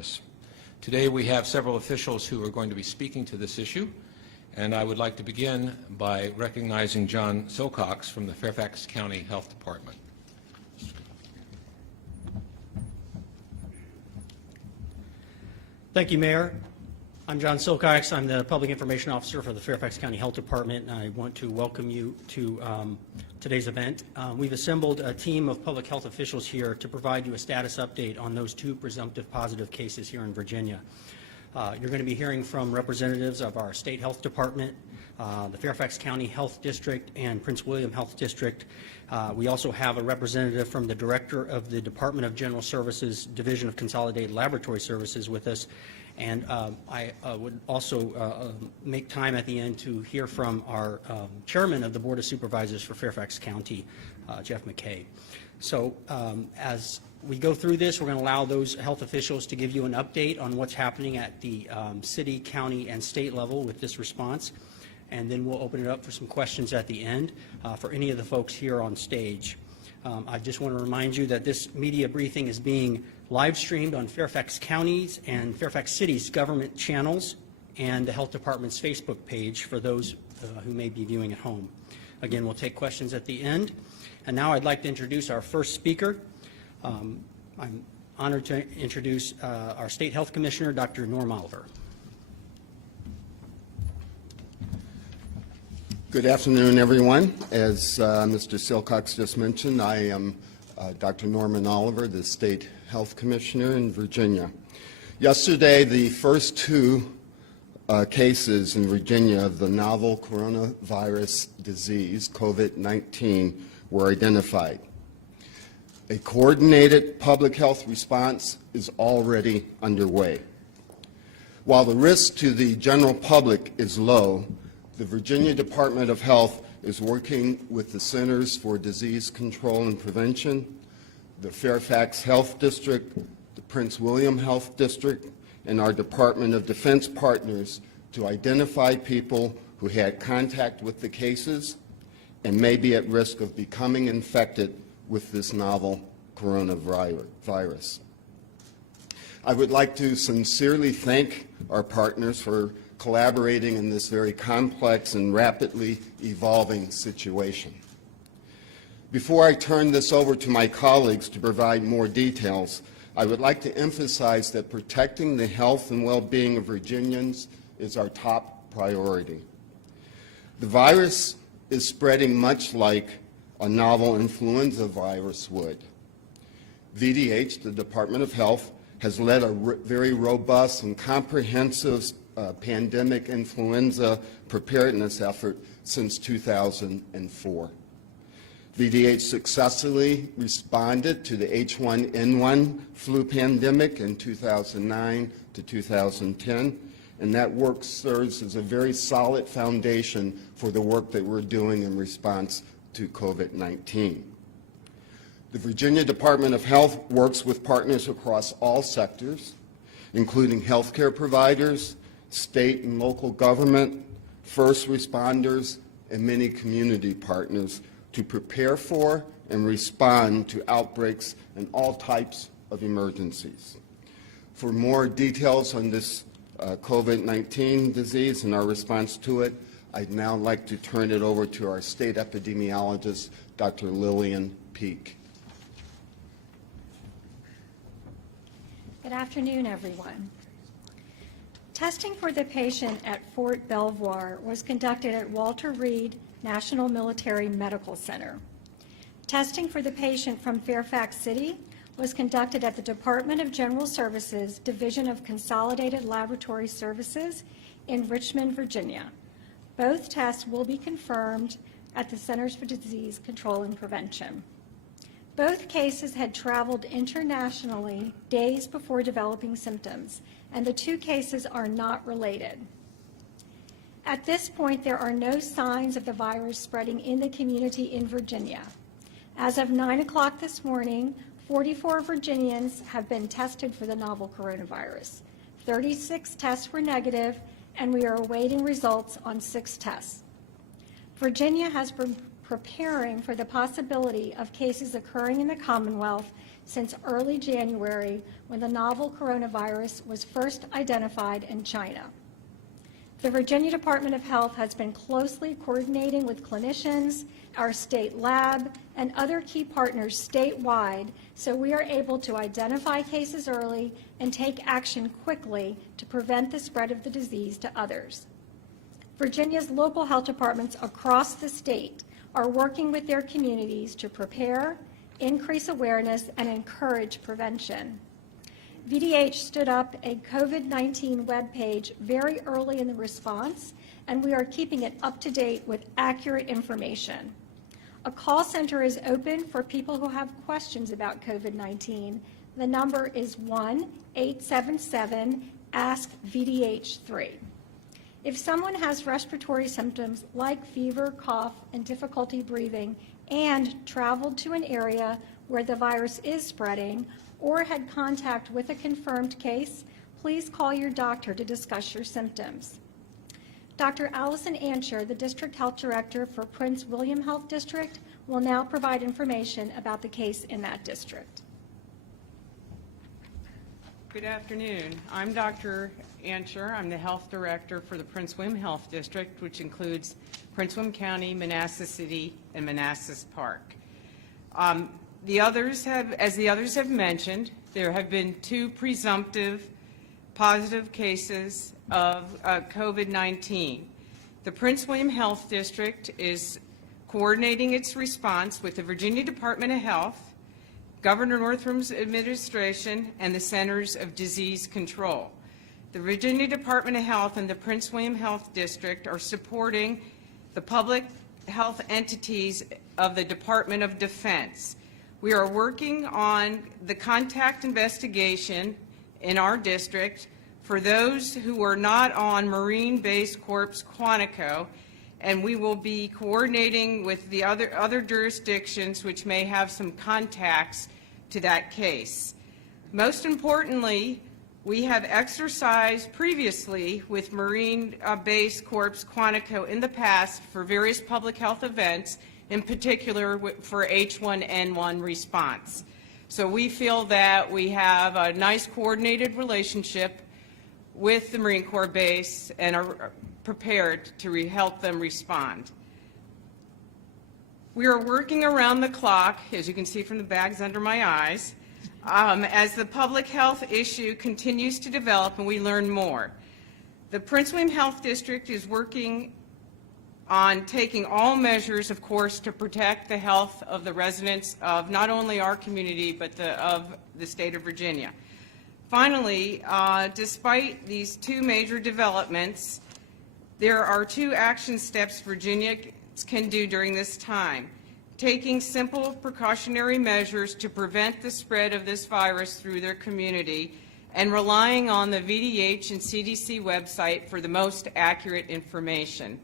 coronavirus. Today we have several officials who are going to be speaking to this issue, and I would like to begin by recognizing John Silcox from the Fairfax County Health Department. Thank you, Mayor. I'm John Silcox. I'm the Public Information Officer for the Fairfax County Health Department, and I want to welcome you to today's event. We've assembled a team of public health officials here to provide you a status update on those 2 presumptive positive cases here in Virginia. You're going to be hearing from representatives of our State Health Department, the Fairfax County Health District, and Prince William Health District. We also have a representative from the Director of the Department of General Services Division of Consolidated Laboratory Services with us. And I would also make time at the end to hear from our Chairman of the Board of Supervisors for Fairfax County, Jeff McKay. So as we go through this, we're going to allow those health officials to give you an update on what's happening at the city, county, and state level with this response. And then we'll open it up for some questions at the end for any of the folks here on stage. I just want to remind you that this media briefing is being live streamed on Fairfax County's and Fairfax City's government channels and the Health Department's Facebook page for those who may be viewing at home. Again, we'll take questions at the end. And now I'd like to introduce our first speaker. I'm honored to introduce our State Health Commissioner, Dr. Norm Oliver. Good afternoon, everyone. As Mr. Silcox just mentioned, I am Dr. Norman Oliver, the State Health Commissioner in Virginia. Yesterday, the first 2 cases in Virginia of the novel coronavirus disease, COVID-19, were identified. A coordinated public health response is already underway. While the risk to the general public is low, the Virginia Department of Health is working with the Centers for Disease Control and Prevention, the Fairfax Health District, the Prince William Health District, and our Department of Defense partners to identify people who had contact with the cases and may be at risk of becoming infected with this novel coronavirus. I would like to sincerely thank our partners for collaborating in this very complex and rapidly evolving situation. Before I turn this over to my colleagues to provide more details, I would like to emphasize that protecting the health and well-being of Virginians is our top priority. The virus is spreading much like a novel influenza virus would. VDH, the Department of Health, has led a very robust and comprehensive pandemic influenza preparedness effort since 2004. VDH successfully responded to the H1N1 flu pandemic in 2009 to 2010, and that work serves as a very solid foundation for the work that we're doing in response to COVID-19. The Virginia Department of Health works with partners across all sectors, including healthcare providers, state and local government, first responders, and many community partners to prepare for and respond to outbreaks and all types of emergencies. For more details on this COVID-19 disease and our response to it, I'd now like to turn it over to our state epidemiologist, Dr. Lillian Peek. Good afternoon, everyone. Testing for the patient at Fort Belvoir was conducted at Walter Reed National Military Medical Center. Testing for the patient from Fairfax City was conducted at the Department of General Services Division of Consolidated Laboratory Services in Richmond, Virginia. Both tests will be confirmed at the Centers for Disease Control and Prevention. Both cases had traveled internationally days before developing symptoms, and the 2 cases are not related. At this point, there are no signs of the virus spreading in the community in Virginia. As of 9 o'clock this morning, 44 Virginians have been tested for the novel coronavirus. 36 tests were negative, and we are awaiting results on 6 tests. Virginia has been preparing for the possibility of cases occurring in the Commonwealth since early January, when the novel coronavirus was first identified in China. The Virginia Department of Health has been closely coordinating with clinicians, our state lab, and other key partners statewide, so we are able to identify cases early and take action quickly to prevent the spread of the disease to others. Virginia's local health departments across the state are working with their communities to prepare, increase awareness, and encourage prevention. VDH stood up a COVID-19 webpage very early in the response, and we are keeping it up to date with accurate information. A call center is open for people who have questions about COVID-19. The number is 1-877-ASK-VDH3. If someone has respiratory symptoms like fever, cough, and difficulty breathing, and traveled to an area where the virus is spreading, or had contact with a confirmed case, please call your doctor to discuss your symptoms. Dr. Allison Ansher, the District Health Director for Prince William Health District, will now provide information about the case in that district. Good afternoon. I'm Dr. Ansher. I'm the Health Director for the Prince William Health District, which includes Prince William County, Manassas City, and Manassas Park. As the others have mentioned, there have been 2 presumptive positive cases of COVID-19. The Prince William Health District is coordinating its response with the Virginia Department of Health, Governor Northam's administration, and the Centers of Disease Control. The Virginia Department of Health and the Prince William Health District are supporting the public health entities of the Department of Defense. We are working on the contact investigation in our district for those who are not on Marine Base Corps Quantico, and we will be coordinating with the other jurisdictions which may have some contacts to that case. Most importantly, we have exercised previously with Marine Base Corps Quantico in the past for various public health events, in particular for H1N1 response. So we feel that we have a nice coordinated relationship with the Marine Corps base and are prepared to help them respond. We are working around the clock, as you can see from the bags under my eyes, as the public health issue continues to develop and we learn more. The Prince William Health District is working on taking all measures, of course, to protect the health of the residents of not only our community, but of the state of Virginia. Finally, despite these 2 major developments, there are 2 action steps Virginia can do during this time. Taking simple precautionary measures to prevent the spread of this virus through their community, and relying on the VDH and CDC website for the most accurate information.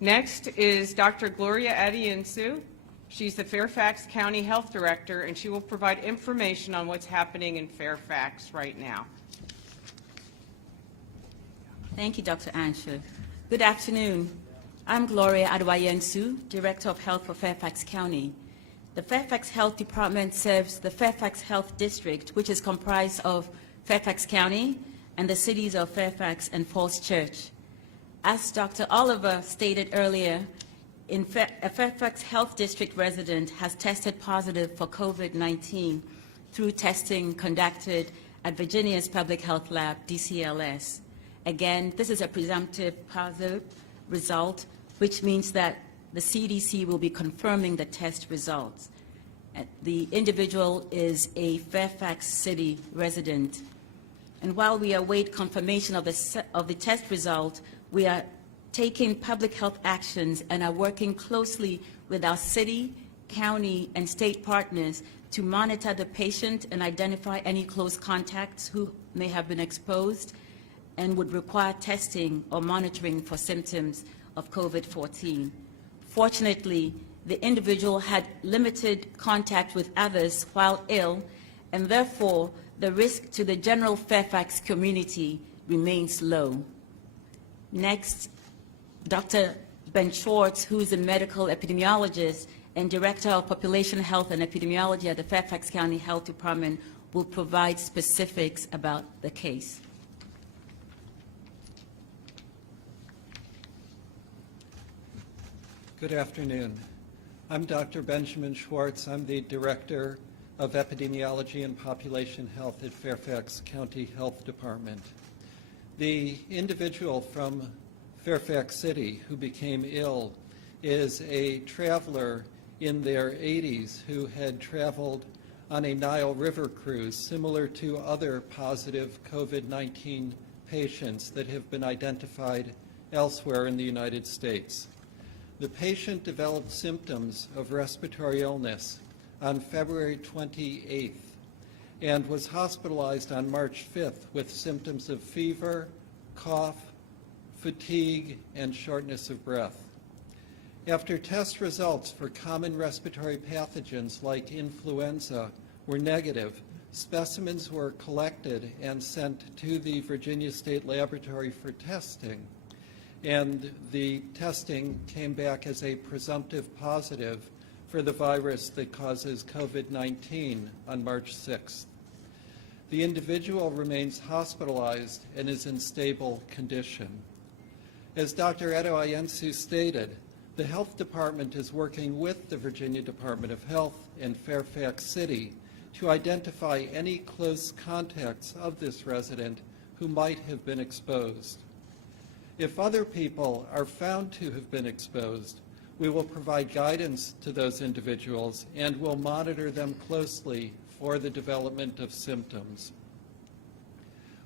Next is Dr. Gloria Adiensu. She's the Fairfax County Health Director, and she will provide information on what's happening in Fairfax right now. Thank you, Dr. Ansher. Good afternoon. I'm Gloria Adwayensu, Director of Health for Fairfax County. The Fairfax Health Department serves the Fairfax Health District, which is comprised of Fairfax County and the cities of Fairfax and Falls Church. As Dr. Oliver stated earlier, a Fairfax Health District resident has tested positive for COVID-19 through testing conducted at Virginia's Public Health Lab, DCLS. Again, this is a presumptive positive result, which means that the CDC will be confirming the test results. The individual is a Fairfax City resident. And while we await confirmation of the test result, we are taking public health actions and are working closely with our city, county, and state partners to monitor the patient and identify any close contacts who may have been exposed and would require testing or monitoring for symptoms of COVID-14. Fortunately, the individual had limited contact with others while ill, and therefore the risk to the general Fairfax community remains low. Next, Dr. Ben Schwartz, who is a medical epidemiologist and Director of Population Health and Epidemiology at the Fairfax County Health Department, will provide specifics about the case. Good afternoon. I'm Dr. Benjamin Schwartz. I'm the Director of Epidemiology and Population Health at Fairfax County Health Department. The individual from Fairfax City who became ill is a traveler in their 80s who had traveled on a Nile River cruise similar to other positive COVID-19 patients that have been identified elsewhere in the United States. The patient developed symptoms of respiratory illness on February 28th and was hospitalized on March 5th with symptoms of fever, cough, fatigue, and shortness of breath. After test results for common respiratory pathogens like influenza were negative, specimens were collected and sent to the Virginia State Laboratory for testing, and the testing came back as a presumptive positive for the virus that causes COVID-19 on March 6th. The individual remains hospitalized and is in stable condition. As Dr. Adebayensu stated, the Health Department is working with the Virginia Department of Health and Fairfax City to identify any close contacts of this resident who might have been exposed. If other people are found to have been exposed, we will provide guidance to those individuals and will monitor them closely for the development of symptoms.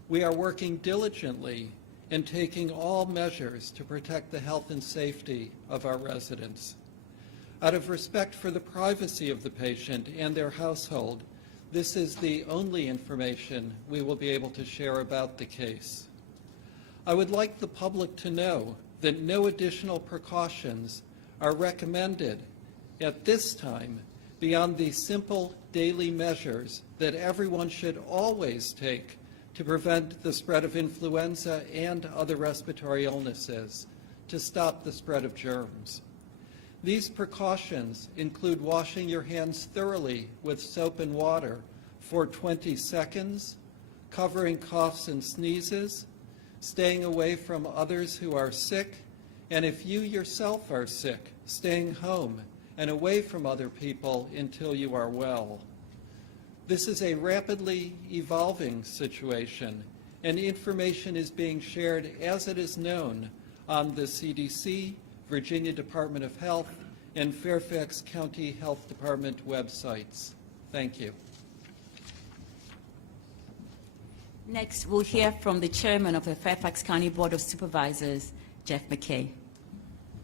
We are working diligently and taking all measures to protect the health and safety of our residents. Out of respect for the privacy of the patient and their household, this is the only information we will be able to share about the case. I would like the public to know that no additional precautions are recommended at this time beyond the simple daily measures that everyone should always take to prevent the spread of influenza and other respiratory illnesses, to stop the spread of germs. These precautions include washing your hands thoroughly with soap and water for 20 seconds, covering coughs and sneezes, staying away from others who are sick, and if you yourself are sick, staying home and away from other people until you are well. This is a rapidly evolving situation, and information is being shared as it is known on the CDC, Virginia Department of Health, and Fairfax County Health Department websites. Thank you. Next, we'll hear from the chairman of the Fairfax County Board of Supervisors, Jeff McKay.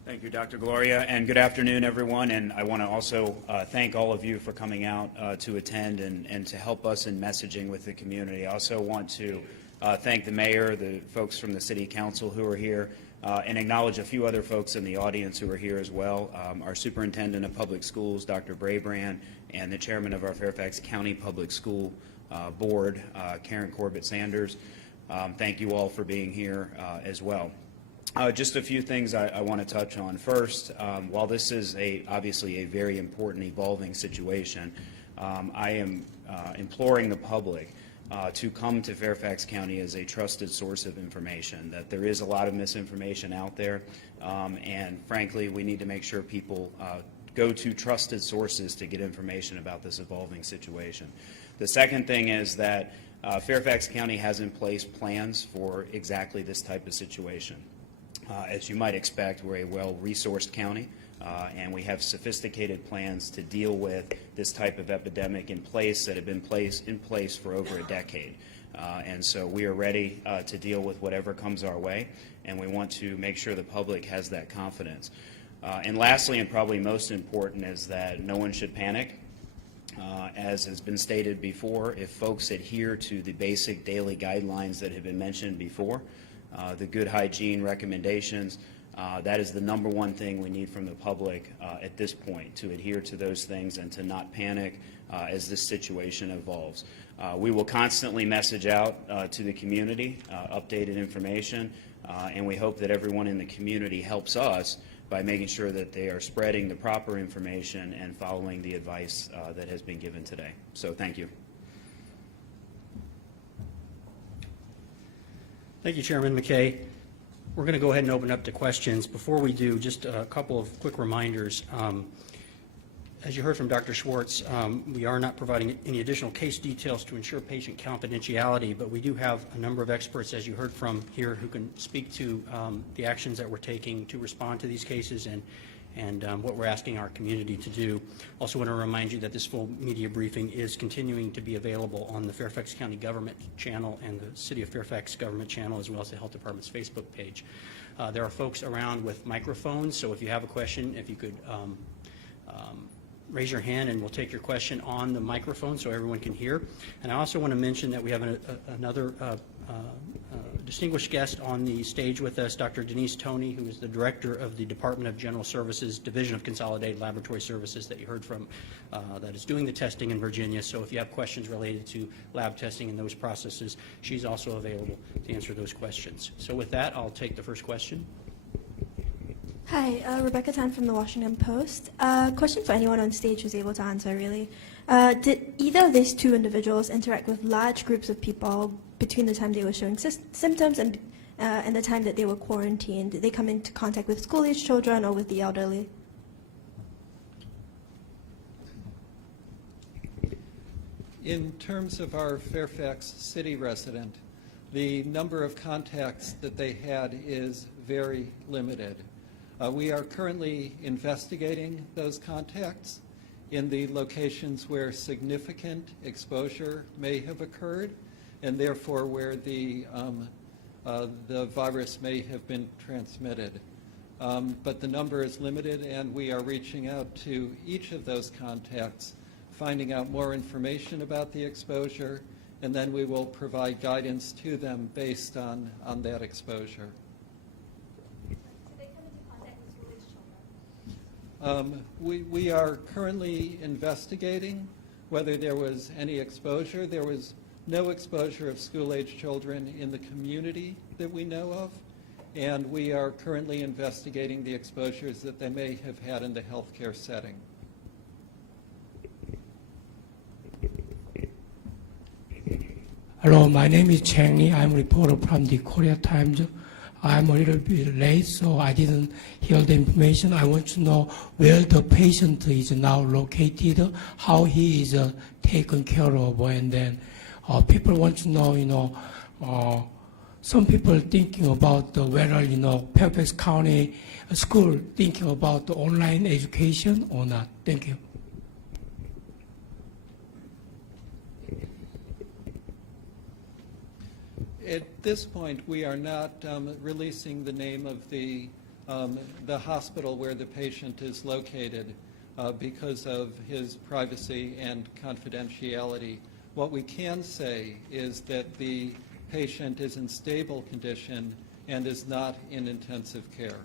Thank you, Dr. Gloria, and good afternoon, everyone. And I want to also thank all of you for coming out to attend and to help us in messaging with the community. I also want to thank the mayor, the folks from the city council who are here, and acknowledge a few other folks in the audience who are here as well. Our superintendent of public schools, Dr. Brabrand, and the chairman of our Fairfax County Public School Board, Karen Corbett Sanders. Thank you all for being here as well. Just a few things I want to touch on. First, while this is obviously a very important evolving situation, I am imploring the public to come to Fairfax County as a trusted source of information, that there is a lot of misinformation out there, and frankly, we need to make sure people go to trusted sources to get information about this evolving situation. The second thing is that Fairfax County has in place plans for exactly this type of situation. As you might expect, we're a well-resourced county, and we have sophisticated plans to deal with this type of epidemic in place that have been in place for over a decade. And so we are ready to deal with whatever comes our way, and we want to make sure the public has that confidence. And lastly, and probably most important, is that no one should panic. As has been stated before, if folks adhere to the basic daily guidelines that have been mentioned before, the good hygiene recommendations, that is the number one thing we need from the public at this point, to adhere to those things and to not panic as this situation evolves. We will constantly message out to the community updated information, and we hope that everyone in the community helps us by making sure that they are spreading the proper information and following the advice that has been given today. So thank you. Thank you, Chairman McKay. We're going to go ahead and open up to questions. Before we do, just a couple of quick reminders. As you heard from Dr. Schwartz, we are not providing any additional case details to ensure patient confidentiality, but we do have a number of experts, as you heard from here, who can speak to the actions that we're taking to respond to these cases and what we're asking our community to do. Also want to remind you that this full media briefing is continuing to be available on the Fairfax County Government channel and the City of Fairfax Government channel, as well as the Health Department's Facebook page. There are folks around with microphones, so if you have a question, if you could raise your hand and we'll take your question on the microphone so everyone can hear. And I also want to mention that we have another distinguished guest on the stage with us, Dr. Denise Toney, who is the Director of the Department of General Services, Division of Consolidated Laboratory Services that you heard from, that is doing the testing in Virginia. So if you have questions related to lab testing and those processes, she's also available to answer those questions. So with that, I'll take the first question. Hi, Rebecca Tan from the Washington Post. Question for anyone on stage who's able to answer, really. Did either of these two individuals interact with large groups of people between the time they were showing symptoms and the time that they were quarantined? Did they come into contact with school-age children or with the elderly? In terms of our Fairfax City resident, the number of contacts that they had is very limited. We are currently investigating those contacts in the locations where significant exposure may have occurred and therefore where the virus may have been transmitted. But the number is limited, and we are reaching out to each of those contacts, finding out more information about the exposure, and then we will provide guidance to them based on that exposure. We are currently investigating whether there was any exposure. There was no exposure of school-age children in the community that we know of, and we are currently investigating the exposures that they may have had in the healthcare setting. Hello, my name is Chang Lee. I'm a reporter from the Korea Times. I'm a little bit late, so I didn't hear the information. I want to know where the patient is now located, how he is taken care of, and then people want to know, some people thinking about whether, Fairfax County school thinking about the online education or not. Thank you. At this point, we are not releasing the name of the hospital where the patient is located because of his privacy and confidentiality. What we can say is that the patient is in stable condition and is not in intensive care.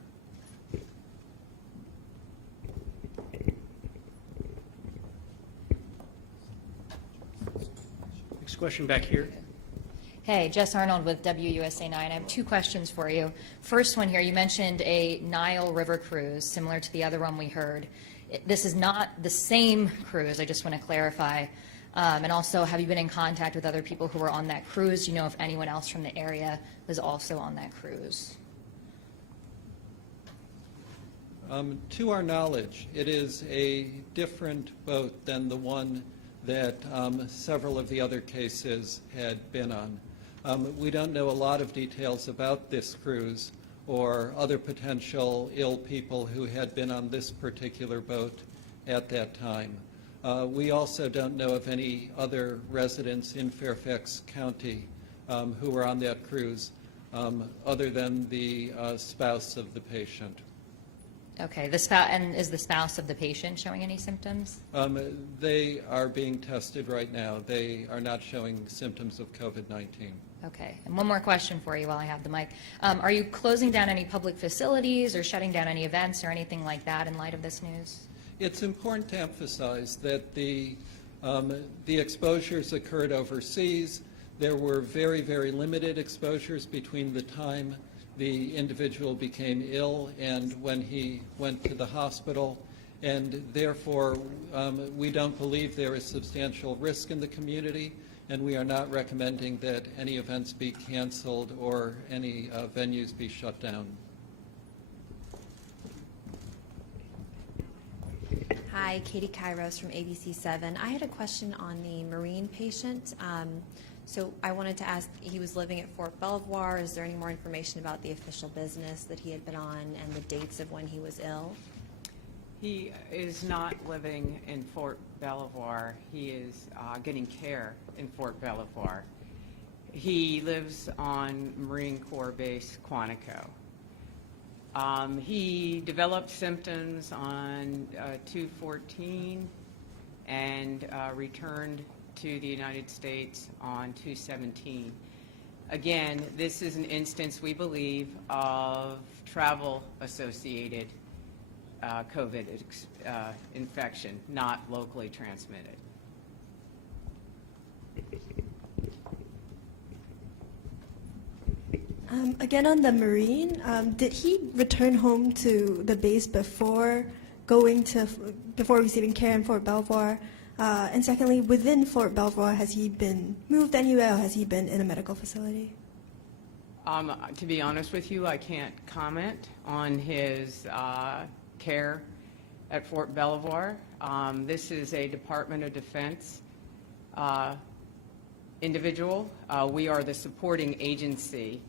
Next question back here. Hey, Jess Arnold with WUSA 9. I have two questions for you. First one here, you mentioned a Nile River cruise, similar to the other one we heard. This is not the same cruise, I just want to clarify. And also, have you been in contact with other people who were on that cruise? Do you know if anyone else from the area was also on that cruise? To our knowledge, it is a different boat than the one that several of the other cases had been on. We don't know a lot of details about this cruise or other potential ill people who had been on this particular boat at that time. We also don't know of any other residents in Fairfax County who were on that cruise other than the spouse of the patient. Okay, and is the spouse of the patient showing any symptoms? They are being tested right now. They are not showing symptoms of COVID-19. Okay, and one more question for you while I have the mic. Are you closing down any public facilities or shutting down any events or anything like that in light of this news? It's important to emphasize that the exposures occurred overseas. There were very, very limited exposures between the time the individual became ill and when he went to the hospital, and therefore we don't believe there is substantial risk in the community, and we are not recommending that any events be canceled or any venues be shut down. Hi, Katie Kairos from ABC7. I had a question on the Marine patient. So I wanted to ask, he was living at Fort Belvoir. Is there any more information about the official business that he had been on and the dates of when he was ill? He is not living in Fort Belvoir. He is getting care in Fort Belvoir. He lives on Marine Corps Base Quantico. He developed symptoms on 2/14 and returned to the United States on 2/17. Again, this is an instance, we believe, of travel-associated COVID infection, not locally transmitted. Again, on the Marine, did he return home to the base before receiving care in Fort Belvoir? And secondly, within Fort Belvoir, has he been moved anywhere, or has he been in a medical facility? To be honest with you, I can't comment on his care at Fort Belvoir. This is a Department of Defense individual. We are the supporting agency.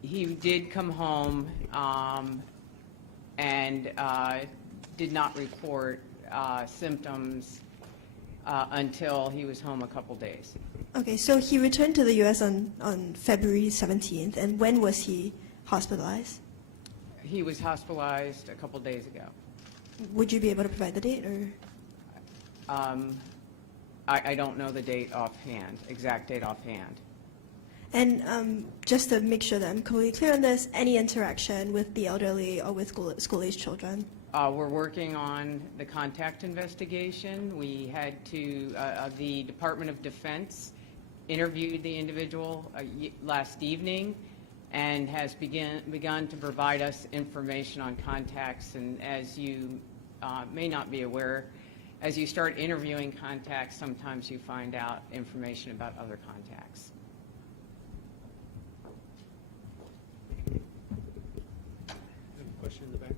He did come home and did not report symptoms until he was home a couple days. Okay, so he returned to the U.S. on February 17th, and when was he hospitalized? He was hospitalized a couple days ago. Would you be able to provide the date, or? I don't know the date offhand, exact date offhand. And just to make sure that I'm completely clear on this, any interaction with the elderly or with school-age children? We're working on the contact investigation. We had to, the Department of Defense interviewed the individual last evening and has begun to provide us information on contacts. And as you may not be aware, as you start interviewing contacts, sometimes you find out information about other contacts. Question in the back.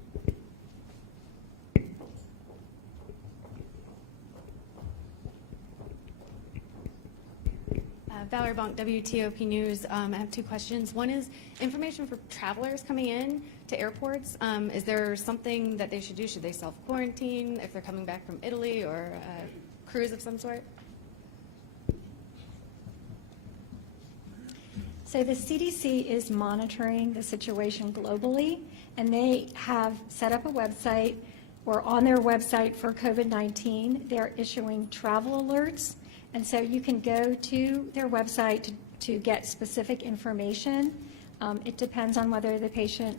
Valerie Bonk, WTOP News. I have two questions. One is information for travelers coming in to airports. Is there something that they should do? Should they self-quarantine if they're coming back from Italy or a cruise of some sort? So the CDC is monitoring the situation globally, and they have set up a website, or on their website for COVID-19, they're issuing travel alerts. And so you can go to their website to get specific information. It depends on whether the patient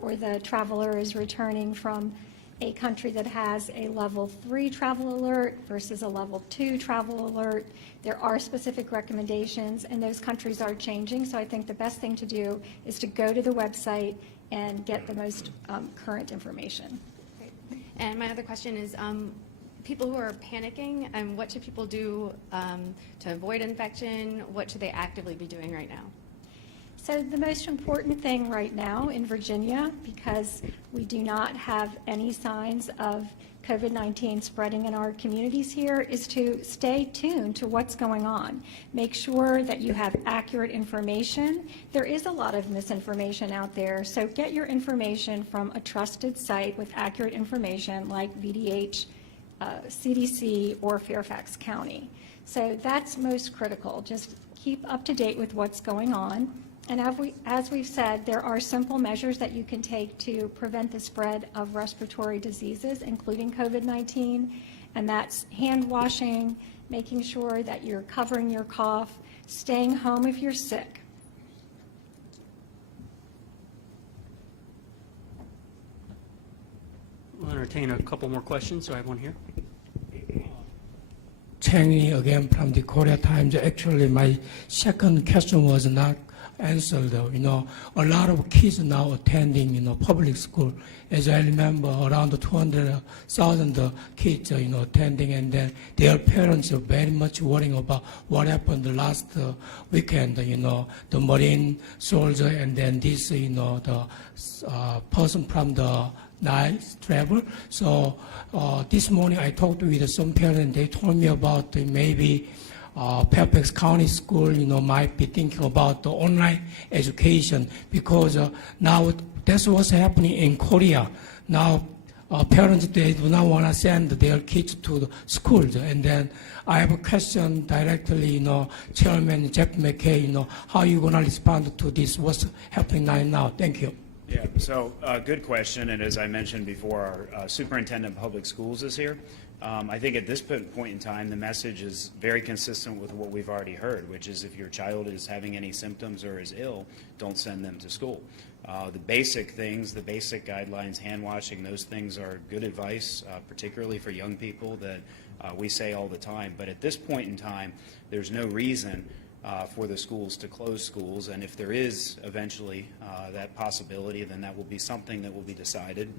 or the traveler is returning from a country that has a level 3 travel alert versus a level 2 travel alert. There are specific recommendations, and those countries are changing. So I think the best thing to do is to go to the website and get the most current information. Great. And my other question is, people who are panicking, what should people do to avoid infection? What should they actively be doing right now? So the most important thing right now in Virginia, because we do not have any signs of COVID-19 spreading in our communities here, is to stay tuned to what's going on. Make sure that you have accurate information. There is a lot of misinformation out there, so get your information from a trusted site with accurate information like VDH, CDC, or Fairfax County. So that's most critical. Just keep up to date with what's going on. And as we've said, there are simple measures that you can take to prevent the spread of respiratory diseases, including COVID-19, and that's hand washing, making sure that you're covering your cough, staying home if you're sick. We'll entertain a couple more questions, so I have one here. Chang again from the Korea Times. Actually, my second question was not answered. You know, a lot of kids now attending, you know, public school. As I remember, around 200,000 kids, you know, attending, and then their parents are very much worrying about what happened the last weekend. You know, the Marine soldier, and then this, you know, the person from the night travel. So this morning I talked with some parents. They told me about maybe Fairfax County School, you know, might be thinking about the online education because now that's what's happening in Korea. Now parents, they do not want to send their kids to the schools. And then I have a question directly, you know, Chairman Jeff McKay, you know, how are you going to respond to this? What's happening right now? Thank you. Yeah, so good question, and as I mentioned before, our Superintendent of Public Schools is here. I think at this point in time, the message is very consistent with what we've already heard, which is if your child is having any symptoms or is ill, don't send them to school. The basic things, the basic guidelines, hand washing, those things are good advice, particularly for young people that we say all the time. But at this point in time, there's no reason for the schools to close schools, and if there is eventually that possibility, then that will be something that will be decided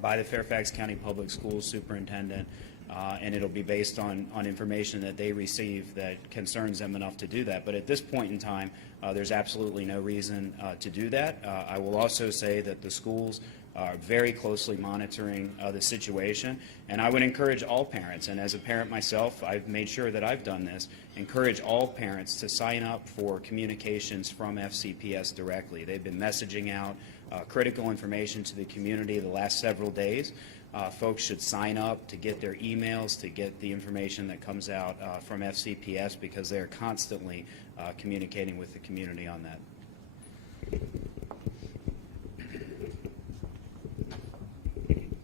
by the Fairfax County Public Schools Superintendent, and it'll be based on information that they receive that concerns them enough to do that. But at this point in time, there's absolutely no reason to do that. I will also say that the schools are very closely monitoring the situation, and I would encourage all parents, and as a parent myself, I've made sure that I've done this, encourage all parents to sign up for communications from FCPS directly. They've been messaging out critical information to the community the last several days. Folks should sign up to get their emails, to get the information that comes out from FCPS, because they're constantly communicating with the community on that.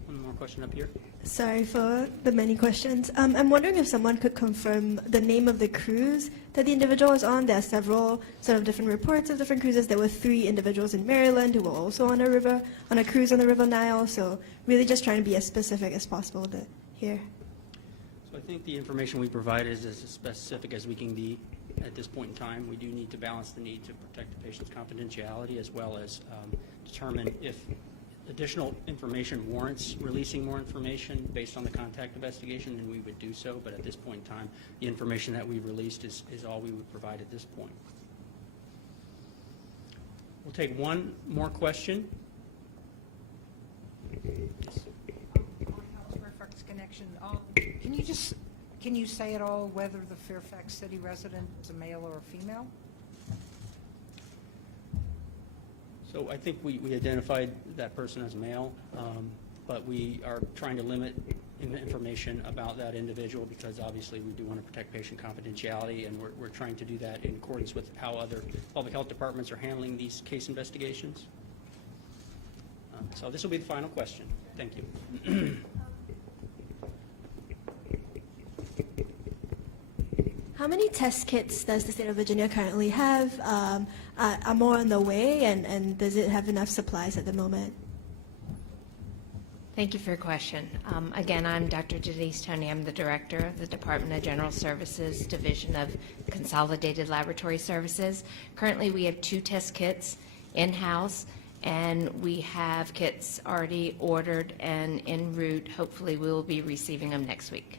One more question up here. Sorry for the many questions. I'm wondering if someone could confirm the name of the cruise that the individual was on. There are several sort of different reports of different cruises. There were 3 individuals in Maryland who were also on a cruise on the River Nile. So really just trying to be as specific as possible here. So I think the information we provide is as specific as we can be at this point in time. We do need to balance the need to protect the patient's confidentiality as well as determine if additional information warrants releasing more information based on the contact investigation, then we would do so. But at this point in time, the information that we released is all we would provide at this point. We'll take one more question. Fairfax connection. Can you say at all whether the Fairfax City resident is a male or a female? So I think we identified that person as male, but we are trying to limit information about that individual because obviously we do want to protect patient confidentiality, and we're trying to do that in accordance with how other public health departments are handling these case investigations. So this will be the final question. Thank you. How many test kits does the state of Virginia currently have? Are more on the way, and does it have enough supplies at the moment? Thank you for your question. Again, I'm Dr. Denise Tony. I'm the director of the Department of General Services Division of Consolidated Laboratory Services. Currently, we have 2 test kits in-house, and we have kits already ordered and en route. Hopefully, we will be receiving them next week.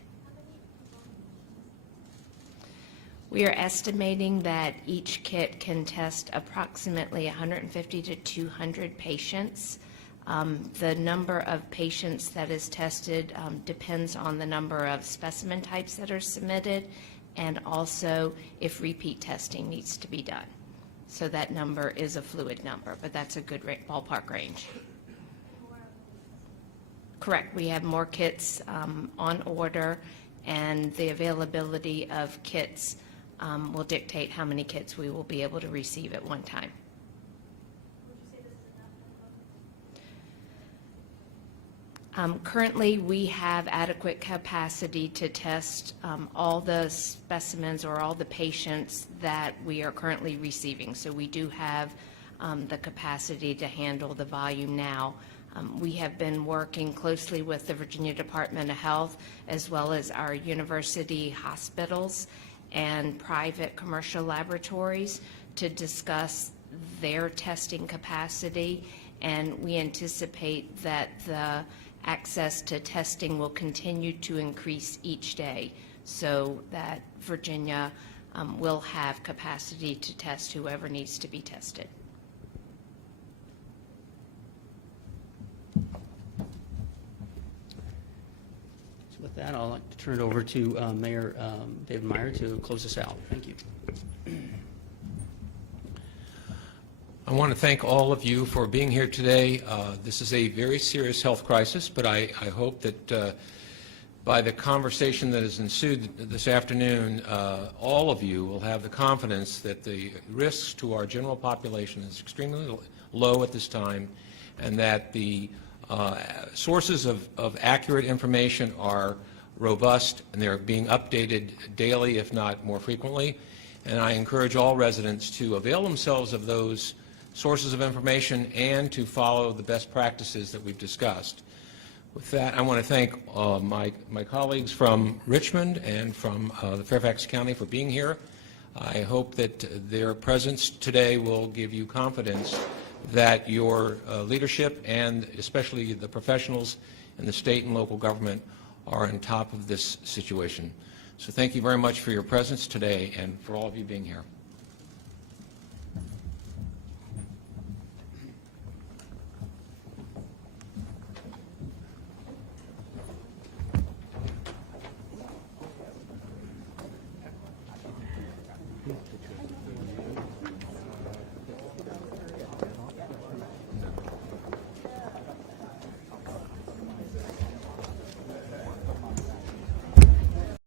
We are estimating that each kit can test approximately 150 to 200 patients. The number of patients that is tested depends on the number of specimen types that are submitted and also if repeat testing needs to be done. So that number is a fluid number, but that's a good ballpark range. Correct. We have more kits on order, and the availability of kits will dictate how many kits we will be able to receive at one time. Currently, we have adequate capacity to test all the specimens or all the patients that we are currently receiving. So we do have the capacity to handle the volume now. We have been working closely with the Virginia Department of Health as well as our university hospitals and private commercial laboratories to discuss their testing capacity, and we anticipate that the access to testing will continue to increase each day so that Virginia will have capacity to test whoever needs to be tested. So with that, I'd like to turn it over to Mayor David Meyer to close us out. Thank you. I want to thank all of you for being here today. This is a very serious health crisis, but I hope that by the conversation that has ensued this afternoon, all of you will have the confidence that the risks to our general population is extremely low at this time, and that the sources of accurate information are robust, and they're being updated daily, if not more frequently. And I encourage all residents to avail themselves of those sources of information and to follow the best practices that we've discussed. With that, I want to thank my colleagues from Richmond and from the Fairfax County for being here. I hope that their presence today will give you confidence that your leadership and especially the professionals in the state and local government are on top of this situation. So thank you very much for your presence today and for all of you being here.